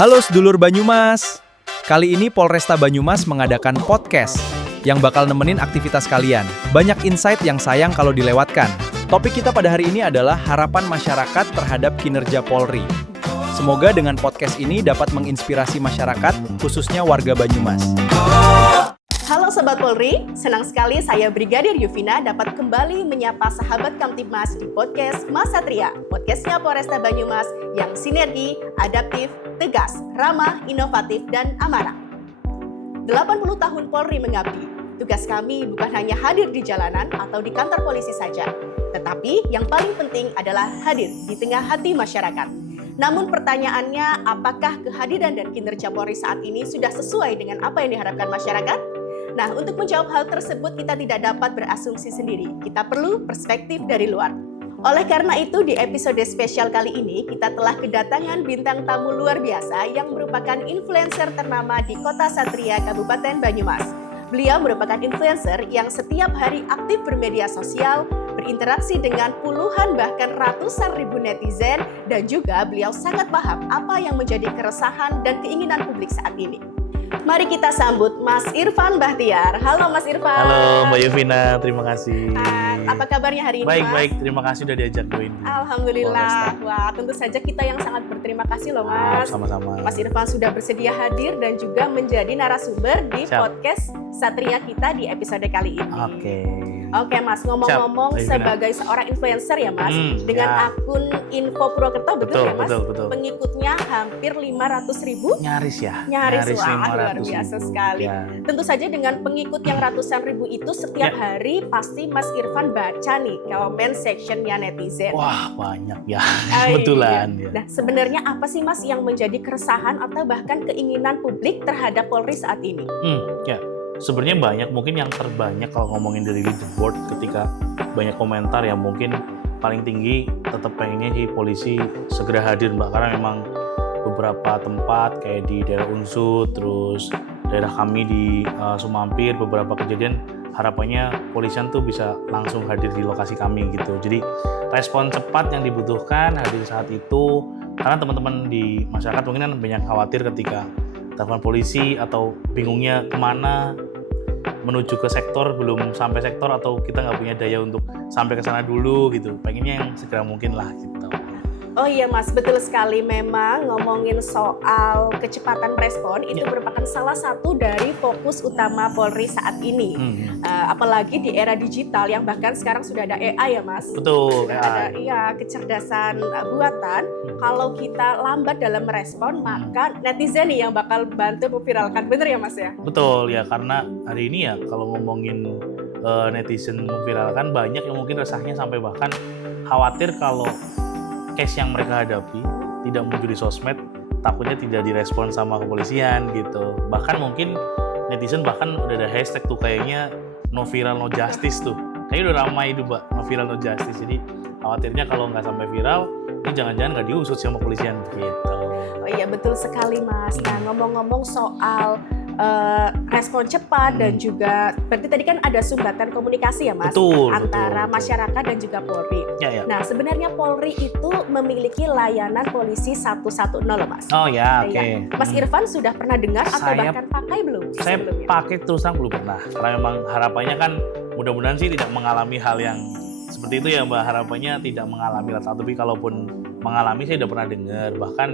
Halo sedulur Banyumas. Kali ini Polresta Banyumas mengadakan podcast yang bakal nemenin aktivitas kalian. Banyak insight yang sayang kalau dilewatkan. Topik kita pada hari ini adalah harapan masyarakat terhadap kinerja Polri. Semoga dengan podcast ini dapat menginspirasi masyarakat, khususnya warga Banyumas. Halo Sobat Polri, senang sekali saya Brigadir Yuvina dapat kembali menyapa sahabat Kamtibmas di podcast Mas Satria, podcastnya Polresta Banyumas yang sinergi, adaptif, tegas, ramah, inovatif, dan amanah. 80 tahun Polri mengabdi, tugas kami bukan hanya hadir di jalanan atau di kantor polisi saja, tetapi yang paling penting adalah hadir di tengah hati masyarakat. Namun pertanyaannya, apakah kehadiran dan kinerja Polri saat ini sudah sesuai dengan apa yang diharapkan masyarakat? Nah, untuk menjawab hal tersebut kita tidak dapat berasumsi sendiri. Kita perlu perspektif dari luar. Oleh karena itu, di episode spesial kali ini, kita telah kedatangan bintang tamu luar biasa yang merupakan influencer ternama di Kota Satria, Kabupaten Banyumas. Beliau merupakan influencer yang setiap hari aktif bermedia sosial, berinteraksi dengan puluhan bahkan ratusan ribu netizen, dan juga beliau sangat paham apa yang menjadi keresahan dan keinginan publik saat ini. Mari kita sambut Mas Irfan Bahtiar. Halo Mas Irfan. Halo Mbak Yuvina, terima kasih. Apa kabarnya hari ini, Mas? Baik, terima kasih sudah diajak join. Alhamdulillah. Wah, tentu saja kita yang sangat berterima kasih loh, Mas. Sama-sama. Mas Irfan sudah bersedia hadir dan juga menjadi narasumber di podcast Satria kita di episode kali ini. Oke, Mas, ngomong-ngomong sebagai seorang influencer ya, Mas, dengan akun Info Purwokerto, betul ya, Mas? Betul. Pengikutnya hampir 500.000? Nyaris ya. Nyaris, wah, luar biasa sekali. Ya. Tentu saja dengan pengikut yang ratusan ribu itu setiap hari pasti Mas Irfan baca nih comment sectionnya netizen. Wah, banyak ya. Kebetulan. Ya. Nah, sebenarnya apa sih, Mas, yang menjadi keresahan atau bahkan keinginan publik terhadap Polri saat ini? Sebenarnya banyak, mungkin yang terbanyak kalau ngomongin dari leaderboard ketika banyak komentar ya mungkin paling tinggi tetap pengennya si polisi segera hadir, Mbak, karena memang beberapa tempat kayak di daerah Unsut, terus daerah kami di Sumampir, beberapa kejadian harapannya polisian tuh bisa langsung hadir di lokasi kami gitu. Jadi respon cepat yang dibutuhkan hadir saat itu, karena teman-teman di masyarakat mungkin kan banyak khawatir ketika telepon polisi atau bingungnya kemana, menuju ke sektor belum sampai sektor atau kita nggak punya daya untuk sampai ke sana dulu gitu. Pengennya yang segera mungkin lah gitu. Oh iya, Mas, betul sekali. Memang ngomongin soal kecepatan respon itu merupakan salah satu dari fokus utama Polri saat ini. Apalagi di era digital yang bahkan sekarang sudah ada AI ya, Mas. Betul. Sudah ada kecerdasan buatan. Kalau kita lambat dalam merespon, maka netizen nih yang bakal bantu memviralkan. Bener ya, Mas ya? Betul ya, karena hari ini ya kalau ngomongin netizen memviralkan, banyak yang mungkin resahnya sampai bahkan khawatir kalau case yang mereka hadapi tidak muncul di sosmed, takutnya tidak direspon sama kepolisian gitu. Bahkan mungkin netizen bahkan udah ada hashtag tuh kayaknya no viral no justice tuh. Kayaknya udah ramai itu, Mbak, no viral no justice. Jadi khawatirnya kalau nggak sampai viral, ini jangan-jangan nggak diusut sama kepolisian gitu. Oh iya, betul sekali, Mas. Nah, ngomong-ngomong soal respon cepat dan juga berarti tadi kan ada sumbatan komunikasi ya, Mas, antara masyarakat dan juga Polri. Ya. Nah, sebenarnya Polri itu memiliki layanan polisi 110 loh, Mas. Oh ya, oke. Mas Irfan sudah pernah dengar atau bahkan pakai belum? Saya pakai terus terang belum pernah. Karena memang harapannya kan mudah-mudahan sih tidak mengalami hal yang seperti itu ya, Mbak. Harapannya tidak mengalami hal, tapi kalaupun mengalami saya udah pernah dengar. Bahkan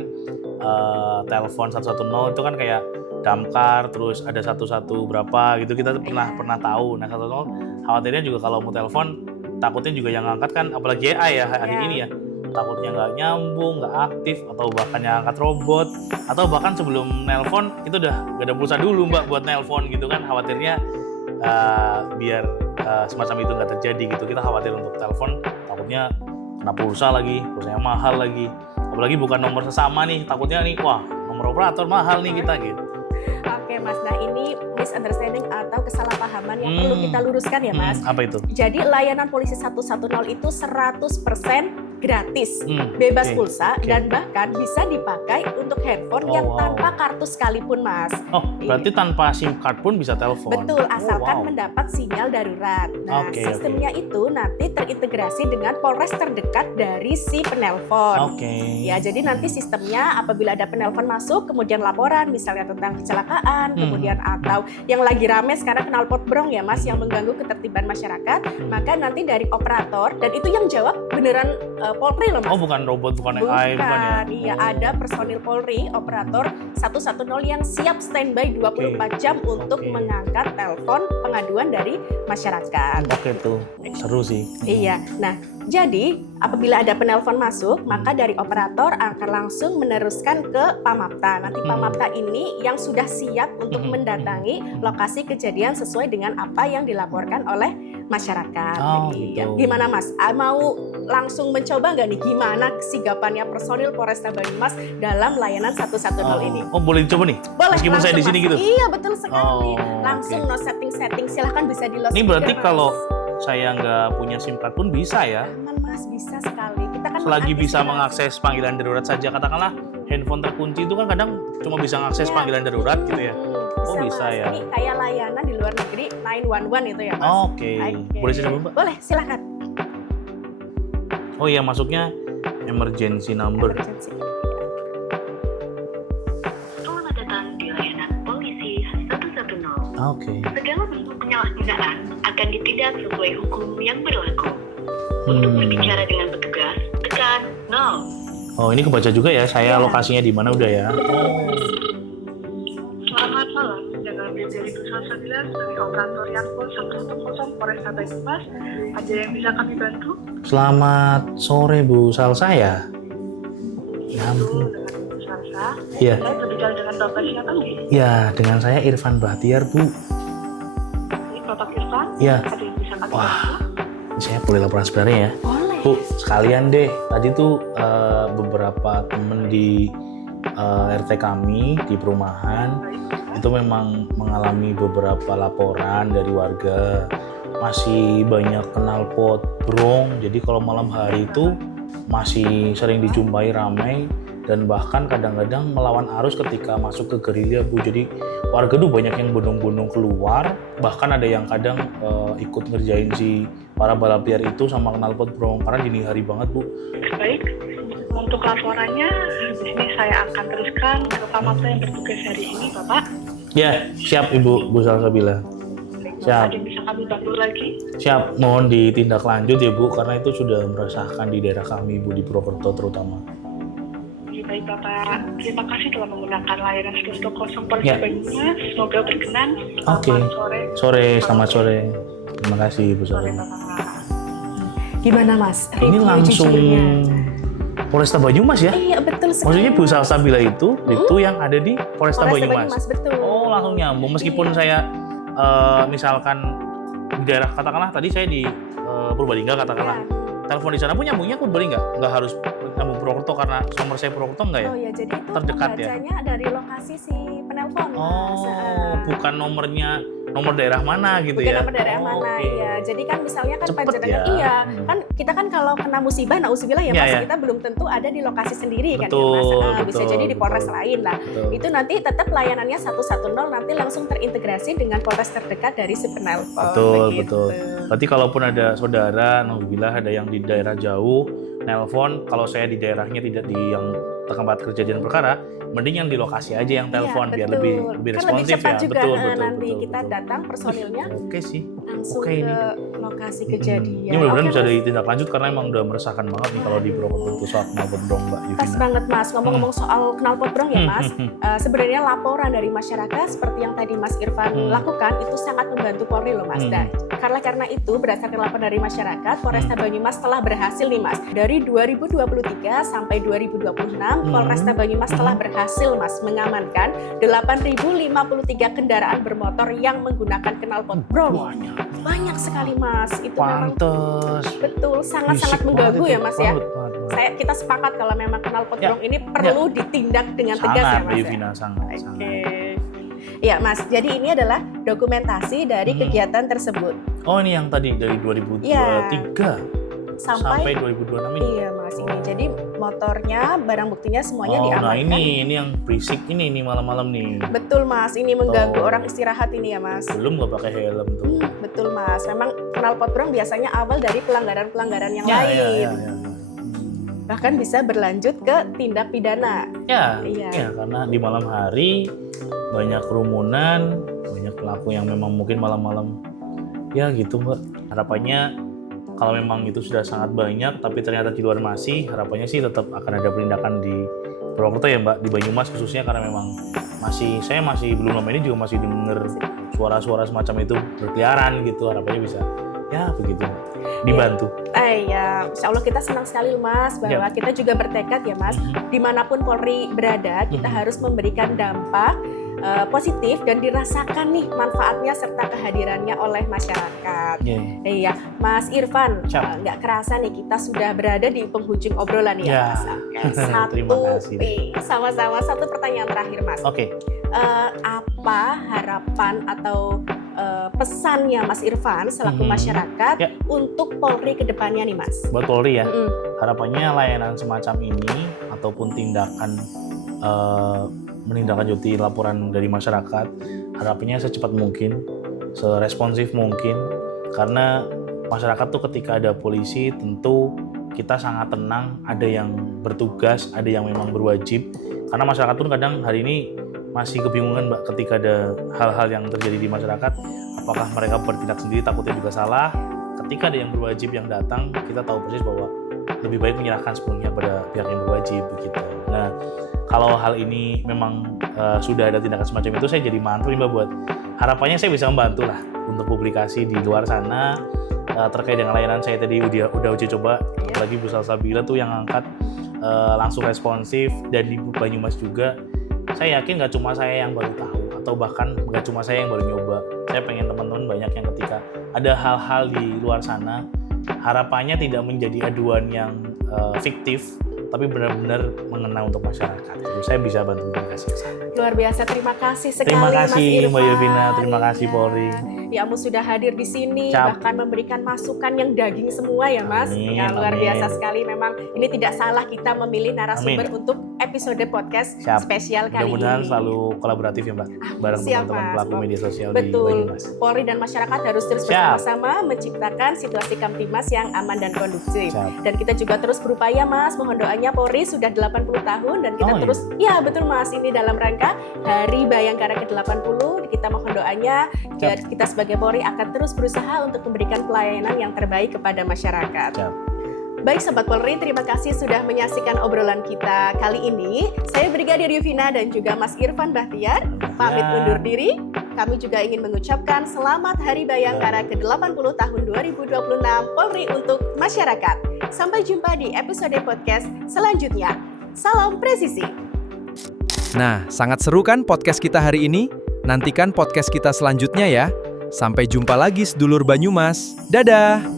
telepon 110 itu kan kayak damkar, terus ada 11 berapa gitu, kita pernah tahu. Nah, 110 khawatirnya juga kalau mau telepon takutnya juga yang ngangkat kan, apalagi AI ya hari ini ya, takutnya nggak nyambung, nggak aktif, atau bahkan yang angkat robot, atau bahkan sebelum nelpon itu udah nggak ada pulsa dulu, Mbak, buat nelpon gitu kan. Khawatirnya biar semacam itu nggak terjadi gitu, kita khawatir untuk telepon takutnya kena pulsa lagi, pulsanya mahal lagi, apalagi bukan nomor sesama nih, takutnya nih wah nomor operator mahal nih kita gitu. Oke, Mas, nah ini misunderstanding atau kesalahpahaman yang perlu kita luruskan ya, Mas. Apa itu? Jadi layanan polisi 110 itu 100% gratis, bebas oke, pulsa, oke. dan bahkan bisa dipakai untuk handphone yang wow. tanpa kartu sekalipun, Mas. Oh, berarti tanpa SIM card pun bisa telepon? Betul, asalkan wow. mendapat sinyal darurat. Nah, Oke, sistemnya itu nanti terintegrasi dengan Polres terdekat dari si penelpon. Oke. Ya, jadi nanti sistemnya apabila ada penelpon masuk, kemudian laporan misalnya tentang kecelakaan, kemudian atau yang lagi rame sekarang knalpot brong ya Mas, yang mengganggu ketertiban masyarakat, maka nanti dari operator, dan itu yang jawab beneran Polri loh Mas. Oh, bukan robot, bukan AI, bukan ya? Iya, ada personil Polri, operator 110 yang siap standby 24 jam untuk Oke. mengangkat telepon pengaduan dari masyarakat. Oke tuh, seru sih. Iya, nah jadi apabila ada penelpon masuk, maka dari operator akan langsung meneruskan ke Pamapta. Nanti Pamapta ini yang sudah siap untuk mendatangi lokasi kejadian sesuai dengan apa yang dilaporkan oleh masyarakat. Oh, Iya. gitu. Gimana Mas? Mau langsung mencoba nggak nih gimana kesigapannya personil Polresta Banyumas dalam layanan 110 ini? Oh, boleh dicoba nih? Boleh, Meskipun saya di langsung, sini Mas. gitu? Iya, betul sekali. Oh, Langsung oke. no setting-setting, silahkan bisa di-loss. Ini berarti juga, Mas. kalau saya nggak punya SIM card pun bisa ya? Aman Mas, bisa sekali. Kita kan Selagi bisa mengantisipasi. mengakses panggilan darurat saja, katakanlah handphone terkunci itu kan kadang cuma bisa mengakses panggilan darurat gitu ya? Oh, bisa Mas. ya. Ini kayak layanan di luar negeri 911 itu ya Mas. Oke. Boleh saya coba, Mbak? Boleh, silakan. Oh iya, masuknya emergency number. Emergency. Selamat datang di layanan polisi 110. Oke. Segala bentuk penyalahgunaan akan ditindak sesuai hukum yang berlaku. Untuk berbicara dengan petugas, tekan 0. Oh, ini kebaca juga ya, saya Iya. lokasinya di mana udah ya. Selamat malam, dengan BBRI 219 dari operator Yanpol 110 Polresta Banyumas. Ada yang bisa kami bantu? Selamat sore Bu Salsa ya. Ya Itu ampun. dengan Ibu Sarsa. Iya. Saya berbicara dengan Bapak siapa nih? Ya, dengan saya Irfan Bahtiar Bu. Ini Bapak Irfan. Iya. Ada yang bisa kami Wah. bantu? Saya boleh laporan sebenarnya ya. Boleh. Bu, sekalian deh. Tadi tuh beberapa temen di RT kami di perumahan itu memang mengalami beberapa laporan dari warga, masih banyak knalpot brong. Jadi kalau malam hari itu masih sering dijumpai ramai dan bahkan kadang-kadang melawan arus ketika masuk ke gerilya Bu. Jadi warga tuh banyak yang bondong-bondong keluar, bahkan ada yang kadang ikut ngerjain si para balap liar itu sama knalpot brong karena dini hari banget Bu. Baik, untuk laporannya di sini saya akan teruskan ke Pamapta yang bertugas hari ini, Bapak. Ya, siap Ibu Bu Salsabila. Siap. Ada yang bisa kami bantu lagi? Siap, mohon ditindak lanjut ya Bu, karena itu sudah meresahkan di daerah kami Bu, di Purwokerto terutama. Baik Bapak, terima kasih telah menggunakan layanan 110 Polres Ya. Banyumas. Semoga berkenan. Oke. Selamat sore. Selamat sore. Terima kasih Bu Sore Salsa. Bapak. Gimana Mas? Ini Review langsung jujurnya. Polresta Banyumas ya? Iya, betul sekali. Maksudnya Bu Salsabila itu yang ada di Polresta Banyumas. Betul. Oh, langsung nyambung. Meskipun saya misalkan di daerah, katakanlah tadi saya di Purbalingga katakanlah. Ya. Telepon di sana pun nyambungnya ke Purbalingga. Nggak harus nyambung Purwokerto karena nomor saya Purwokerto nggak ya? Oh ya, jadi itu Terdekat ya? pembacanya dari lokasi si penelpon. Mas. Oh, bukan nomor daerah mana gitu Bukan ya? nomor daerah Oh, mana, oke. iya. Jadi kan misalnya kan Cepet panjenengan, ya. iya, kan kita kan kalau kena musibah, nauzubillah ya Iya, Mas, iya. kita belum tentu ada di lokasi sendiri kan ya Betul, Mas. Bisa betul, jadi di Polres betul. lain lah. Betul. Itu nanti tetap layanannya 110 nanti langsung terintegrasi dengan Polres terdekat dari si penelpon. Betul, begitu. betul. Berarti kalaupun ada saudara, alhamdulillah ada yang di daerah jauh, nelpon, kalau saya di daerahnya tidak di yang tempat kejadian perkara, mending yang di lokasi aja yang telepon Iya, biar betul. lebih Kan responsif cepat ya. juga, Betul, nah, betul, nanti betul, kita betul. datang personilnya Oke sih. langsung Oke ini. ke lokasi kejadian. Ini mudah-mudahan Oke, bisa Mas. ditindak lanjut karena emang udah meresahkan banget nih kalau di Purwokerto itu soal knalpot brong Mbak Pas Yuvina. banget Mas, ngomong-ngomong soal knalpot brong ya Mas, sebenarnya laporan dari masyarakat seperti yang tadi Mas Irfan lakukan itu sangat membantu Polri loh Mas. Dan karena itu berdasarkan laporan dari masyarakat, Polresta Banyumas telah berhasil nih Mas. Dari 2023 sampai 2026, Polresta Banyumas telah berhasil Mas mengamankan 8.053 kendaraan bermotor yang menggunakan knalpot brong. Banyak sekali Mas. Itu memang Pantes. betul sangat-sangat Berisik mengganggu banget ya itu. Mas ya. Banget. Kita sepakat kalau memang knalpot Ya, brong ini perlu ditindak dengan tegas ya Sangat, Mas. Ya? Yuvina, sangat. Oke. Ya Mas, jadi ini adalah dokumentasi dari kegiatan tersebut. Oh ini yang tadi dari 2023. Ya. sampai 2026 ini. Iya Mas, ini jadi motornya, barang buktinya semuanya Nah diamankan. ini yang berisik ini malam-malam nih. Betul Mas, ini mengganggu Oh. orang istirahat ini ya Mas. Belum nggak pakai helm tuh. Betul Mas, memang knalpot brong biasanya awal dari pelanggaran-pelanggaran yang lain. Ya. Bahkan bisa berlanjut ke tindak pidana. Ya, Iya. ya, karena di malam hari banyak kerumunan, banyak pelaku yang memang mungkin malam-malam ya gitu Mbak. Harapannya kalau memang itu sudah sangat banyak tapi ternyata di luar masih, harapannya sih tetap akan ada penindakan di Purwokerto ya Mbak, di Banyumas khususnya karena memang saya masih belum lama ini juga masih dengar suara-suara semacam itu berkeliaran gitu. Harapannya bisa ya begitu dibantu. Ya, insya Allah kita senang sekali Mas bahwa kita juga bertekad ya Mas, dimanapun Polri berada kita harus memberikan dampak positif dan dirasakan nih manfaatnya serta kehadirannya oleh masyarakat. Iya, Mas Irfan, nggak kerasa nih kita sudah berada di penghujung obrolan ya Mas. Terima kasih. Sama-sama, satu pertanyaan terakhir Mas. Oke. Apa harapan atau pesannya Mas Irfan selaku masyarakat untuk Polri ke depannya nih Mas? Buat Polri ya, harapannya layanan semacam ini ataupun tindakan menindaklanjuti laporan dari masyarakat, harapannya secepat mungkin, seresponsif mungkin, karena masyarakat tuh ketika ada polisi tentu kita sangat tenang, ada yang bertugas, ada yang memang berwajib, karena masyarakat pun kadang hari ini masih kebingungan Mbak ketika ada hal-hal yang terjadi di masyarakat, apakah mereka bertindak sendiri takutnya juga salah. Ketika ada yang berwajib yang datang, kita tahu persis bahwa lebih baik menyerahkan sepenuhnya pada pihak yang berwajib begitu. Nah, kalau hal ini memang sudah ada tindakan semacam itu, saya jadi mantu Mbak buat harapannya saya bisa membantu lah untuk publikasi di luar sana terkait dengan layanan saya tadi udah uji coba, apalagi Bu Salsabila tuh yang angkat langsung responsif, dan di Banyumas juga. Saya yakin nggak cuma saya yang baru tahu, atau bahkan nggak cuma saya yang baru nyoba. Saya pengen teman-teman banyak yang ketika ada hal-hal di luar sana, harapannya tidak menjadi aduan yang fiktif, tapi benar-benar mengena untuk masyarakat. Jadi saya bisa bantu komunikasi ke sana. Luar biasa, terima kasih sekali Terima kasih Mas Irfan. Mbak Yovina, terima kasih Polri. Ya, Kamu sudah hadir di sini, bahkan memberikan masukan yang daging semua ya Mas. Ya, luar biasa sekali. Memang ini tidak salah kita memilih narasumber untuk episode podcast spesial kali ini. Mudah-mudahan selalu kolaboratif ya Mbak, bareng teman-teman pelaku media sosial di Banyumas. Polri dan masyarakat harus terus bersama-sama menciptakan situasi Kamtibmas yang aman dan kondusif. Dan kita juga terus berupaya Mas, mohon doanya Polri sudah 80 tahun dan kita terus, ya betul Mas, ini dalam rangka Hari Bayangkara ke-80, kita mohon doanya kita sebagai Polri akan terus berusaha untuk memberikan pelayanan yang terbaik kepada masyarakat. Baik Sobat Polri, terima kasih sudah menyaksikan obrolan kita kali ini. Saya Brigadir Yovina dan juga Mas Irfan Bahtiar pamit undur diri. Kami juga ingin mengucapkan selamat Hari Bayangkara ke-80 tahun 2026 Polri untuk masyarakat. Sampai jumpa di episode podcast selanjutnya. Salam presisi. Nah, sangat seru kan podcast kita hari ini? Nantikan podcast kita selanjutnya ya. Sampai jumpa lagi sedulur Banyumas. Dadah!